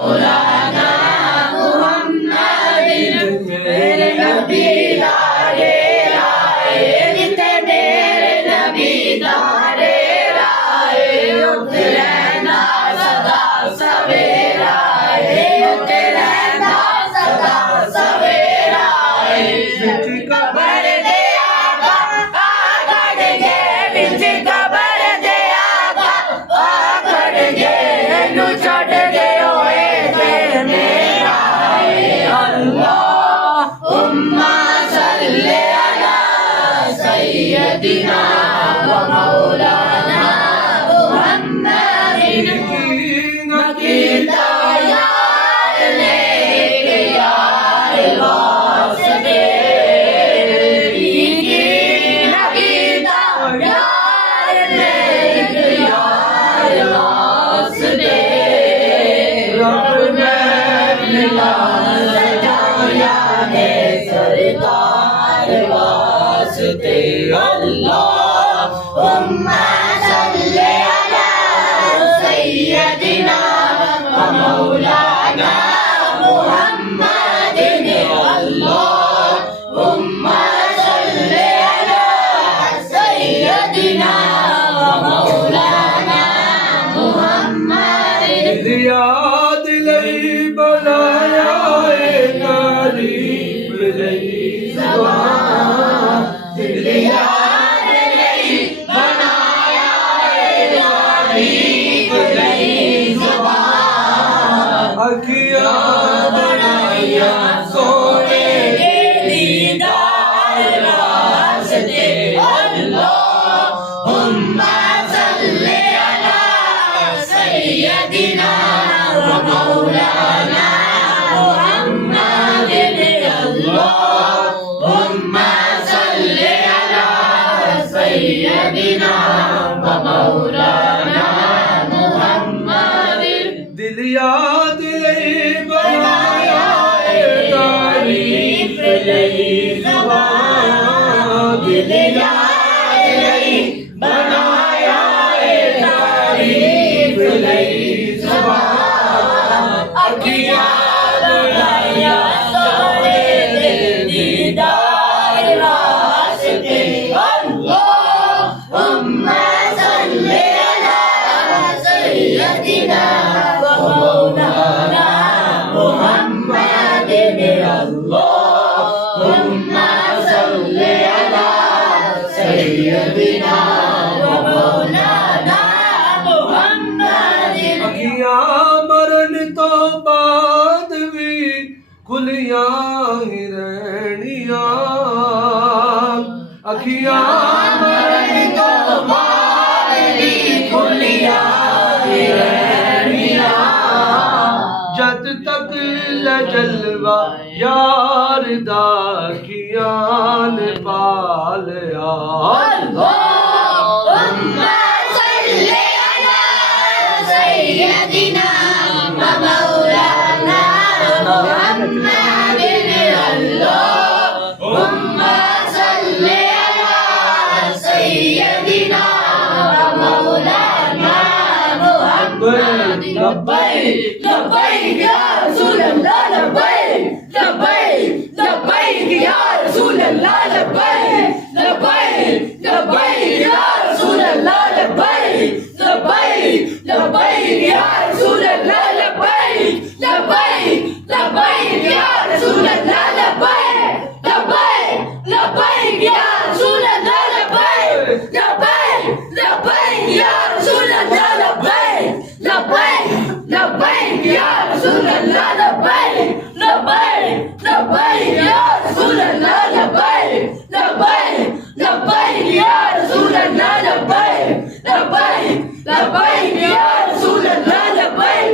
मौलाना मुहम्मद मेरे नबी दारे आए, जिते मेरे नबी दारे आए, उठते रहना सदा सवेरा है, उठते रहना सदा सवेरा है। बिच कबर दे आगा आगड़ गे, बिच कबर दे आगा आगड़ गे, नू छड़ गए होए ते मेरा है। अल्लाहुम्मा सल्ली अला सय्यदिना व मौलाना मुहम्मदिन नकीता यार लेके यार वास्ते, नकीता यार लेके यार वास्ते, रब ने मिला सजाया है सरकार वास्ते। अल्लाहुम्मा सल्ली अला सय्यदिना व मौलाना मुहम्मदिन, अल्लाहुम्मा सल्ली अला सय्यदिना व मौलाना मुहम्मदिन। याद लई बनाया है तारीफ लई ज़बान, याद लई बनाया है तारीफ लई ज़बान, अखियां बनाया सोने के दीदार वास्ते। अल्लाहुम्मा सल्ली अला सय्यदिना व मौलाना मुहम्मदिन, अल्लाहुम्मा सल्ली अला सय्यदिना व मौलाना मुहम्मदिन। दिल याद लई बनाया है तारीफ लई ज़बान, दिल याद लई बनाया है तारीफ लई ज़बान, अखियां बनाया सोने के दीदार वास्ते। अल्लाहुम्मा सल्ली अला सय्यदिना व मौलाना मुहम्मदिन, अल्लाहुम्मा सल्ली अला सय्यदिना व मौलाना मुहम्मदिन। अखियां मरन तो बाद भी खुलियां ही रहनियां, अखियां मरन तो बाद भी खुलियां ही रहनियां, जद तक लजलवा यार दा खियाल पालिया। अल्लाहुम्मा सल्ली अला सय्यदिना व मौलाना मुहम्मदिन, अल्लाहुम्मा सल्ली अला सय्यदिना व मौलाना मुहम्मदिन। लब्बैक लब्बैक या रसूल अल्लाह, लब्बैक लब्बैक लब्बैक या रसूल अल्लाह, लब्बैक लब्बैक लब्बैक या रसूल अल्लाह, लब्बैक लब्बैक लब्बैक या रसूल अल्लाह, लब्बैक लब्बैक लब्बैक या रसूल अल्लाह, लब्बैक लब्बैक लब्बैक या रसूल अल्लाह, लब्बैक लब्बैक लब्बैक या रसूल अल्लाह, लब्बैक लब्बैक लब्बैक या रसूल अल्लाह, लब्बैक लब्बैक लब्बैक या रसूल अल्लाह, लब्बैक लब्बैक लब्बैक या रसूल अल्लाह, लब्बैक लब्बैक लब्बैक या रसूल अल्लाह, लब्बैक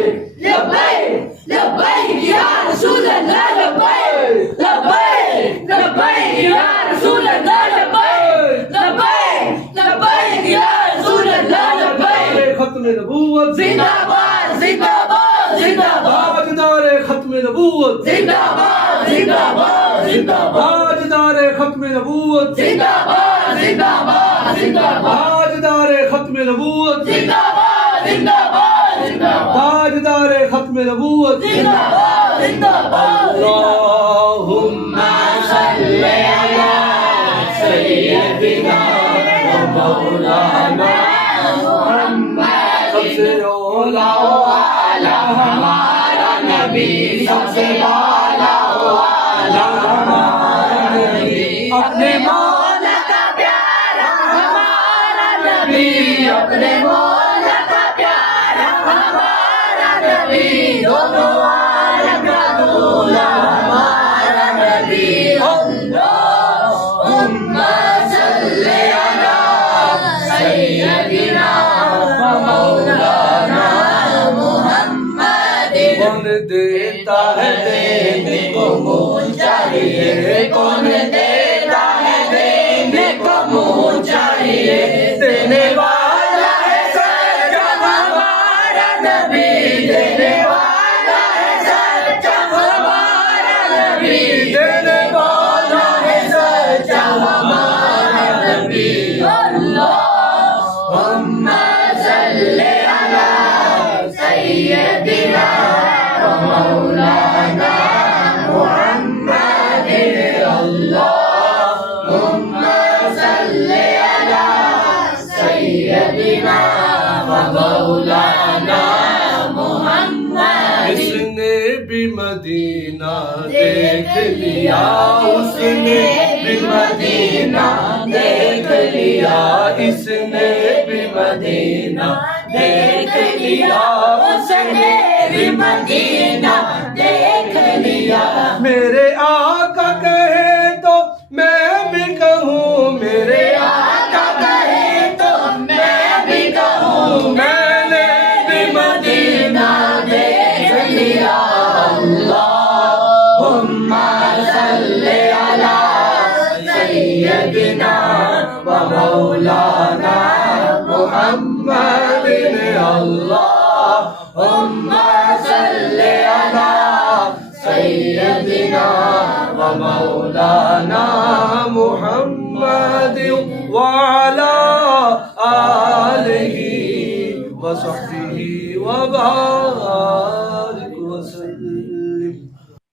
लब्बैक लब्बैक या रसूल अल्लाह, लब्बैक लब्बैक लब्बैक या रसूल अल्लाह, लब्बैक लब्बैक लब्बैक या रसूल अल्लाह, लब्बैक। खत्म नबूवत जिंदाबाद जिंदाबाद जिंदाबाद, ताजदारे खत्म नबूवत जिंदाबाद जिंदाबाद जिंदाबाद, ताजदारे खत्म नबूवत जिंदाबाद जिंदाबाद जिंदाबाद, ताजदारे खत्म नबूवत जिंदाबाद जिंदाबाद जिंदाबाद, ताजदारे खत्म खत्म नबूवत जिंदाबाद जिंदाबाद अल्लाहुम्मा सल्ले अला सय्यदिना व मौलाना मुहम्मद सबसे औला वाला हमारा नबी सबसे वाला वाला हमारा नबी अपने मौला का प्यारा हमारा नबी अपने मौला का प्यारा हमारा नबी दोनों आलम का दूल्हा हमारा नबी अल्लाहुम्मा सल्ले अला सय्यदिना व मौलाना मुहम्मद कौन देता है देने को मुँह चाहिए कौन देता है देने को मुँह चाहिए देने वाला है सच्चा हमारा नबी देने वाला है सच्चा हमारा नबी देने वाला है सच्चा हमारा नबी अल्लाहुम्मा सल्ले अला सय्यदिना व मौलाना मुहम्मद अल्लाहुम्मा सल्ले अला सय्यदिना व मौलाना मुहम्मद इसने भी मदीना देख लिया उसने भी मदीना देख लिया इसने भी मदीना देख लिया उसने भी मदीना देख लिया मेरे आका कहे तो मैं भी कहूँ मेरे आका कहे तो मैं भी कहूँ मैंने भी मदीना देख लिया अल्लाहुम्मा सल्ले अला सय्यदिना व मौलाना मुहम्मद अल्लाहुम्मा सल्ले अला सय्यदिना व मौलाना मुहम्मद वाला आलिही व सहबिही व